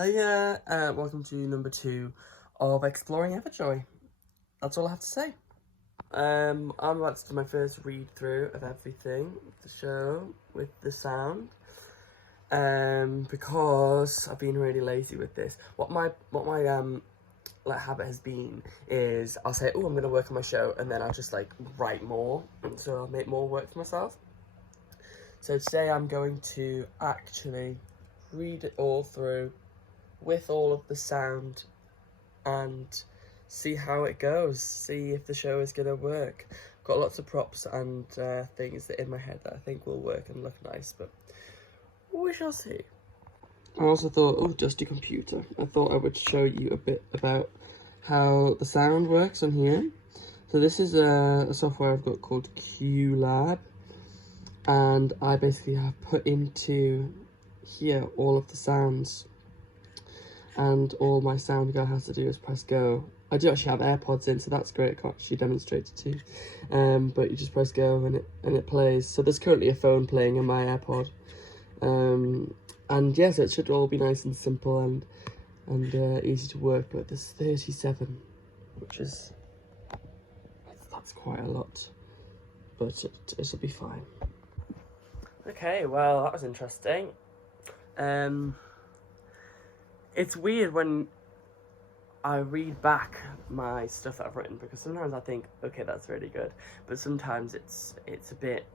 Hiya, welcome to number 2 of Exploring Everjoy. That's all I have to say. I'm about to do my first read through of everything, the show, with the sound. Because I've been really lazy with this. What my habit has been is I'll say, oh, I'm gonna work on my show, and then I'll just like write more, and so I'll make more work for myself. So today I'm going to actually read it all through with all of the sound and see how it goes, see if the show is going to work. Got lots of props and things that in my head that I think will work and look nice, but we shall see. I also thought, oh, dusty computer. I thought I would show you a bit about how the sound works on here. So this is a software I've got called QLab, and I basically have put into here all of the sounds, and all my sound guy has to do is press go. I do actually have AirPods in, so that's great. I can't actually demonstrate it too. But you just press go and it plays. So there's currently a phone playing in my AirPod. And yeah, so it should all be nice and simple and easy to work. But there's 37, which is that's quite a lot. But it'll be fine. Okay, well that was interesting. It's weird when I read back my stuff that I've written, because sometimes I think, okay, that's really good, but sometimes it's a bit,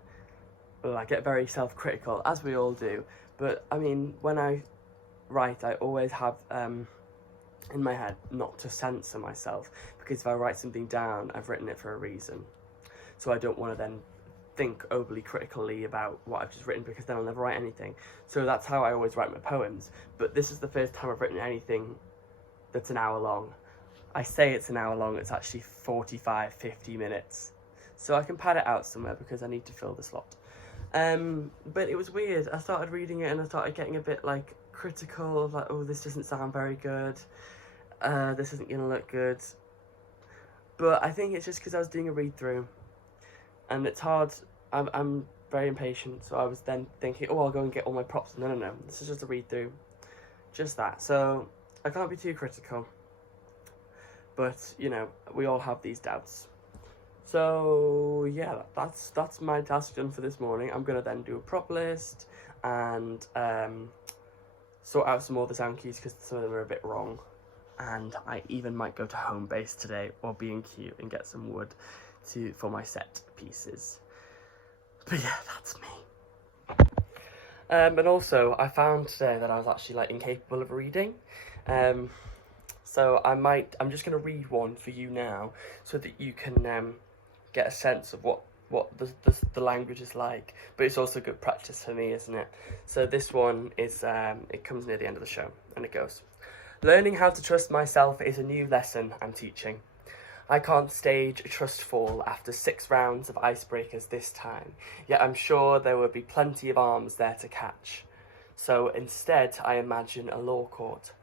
well, I get very self-critical, as we all do. But I mean, when I write, I always have in my head not to censor myself, because if I write something down, I've written it for a reason. So I don't want to then think overly critically about what I've just written, because then I'll never write anything. So that's how I always write my poems. But this is the first time I've written anything that's an hour long. I say it's an hour long, it's actually 45-50 minutes. So I can pad it out somewhere because I need to fill the slot. But it was weird. I started reading it and I started getting a bit like critical, like, oh, this doesn't sound very good. This isn't gonna look good. But I think it's just because I was doing a read through. And it's hard, I'm very impatient, so I was then thinking, oh, I'll go and get all my props. No, this is just a read through, just that. So I can't be too critical, but you know, we all have these doubts. So yeah, that's my task done for this morning. I'm gonna then do a prop list and sort out some more of the sound cues, because some of them are a bit wrong. And I even might go to Home Base today, or B&Q, and get some wood for my set pieces. But yeah, that's me. And also I found today that I was actually like incapable of reading. So I'm just gonna read one for you now, so that you can get a sense of what the language is like. But it's also good practice for me, isn't it? So this one is it comes near the end of the show, and it goes: learning how to trust myself is a new lesson I'm teaching. I can't stage a trust fall after 6 rounds of icebreakers this time, yet I'm sure there will be plenty of arms there to catch. So instead, I imagine a law court.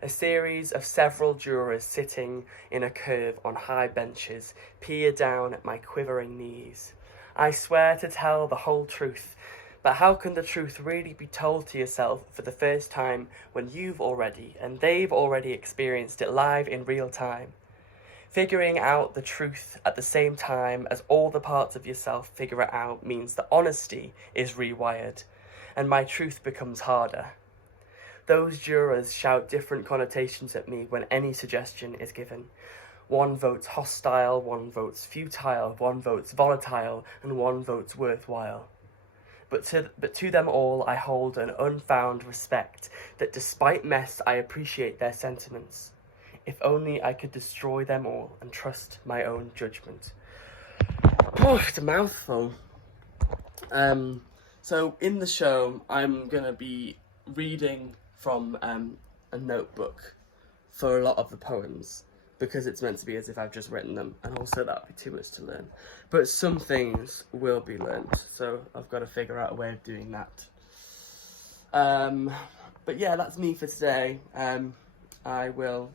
A series of several jurors sitting in a curve on high benches peer down at my quivering knees. I swear to tell the whole truth, but how can the truth really be told to yourself for the first time when you've already, and they've already experienced it live in real time? Figuring out the truth at the same time as all the parts of yourself figure it out means that honesty is rewired, and my truth becomes harder. Those jurors shout different connotations at me when any suggestion is given. One votes hostile, one votes futile, one votes volatile, and one votes worthwhile. But to them all I hold an unfound respect, that despite mess I appreciate their sentiments. If only I could destroy them all and trust my own judgment. Oh, it's a mouthful. So in the show, I'm going to be reading from a notebook for a lot of the poems, because it's meant to be as if I've just written them, and also that would be too much to learn. But some things will be learned, so I've got to figure out a way of doing that. But yeah, that's me for today. I will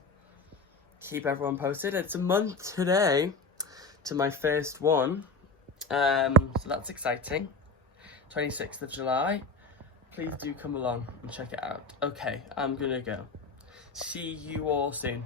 keep everyone posted. It's a month today to my first one, so that's exciting. 26th of July. please do come along and check it out. Okay, I'm gonna go. See you all soon.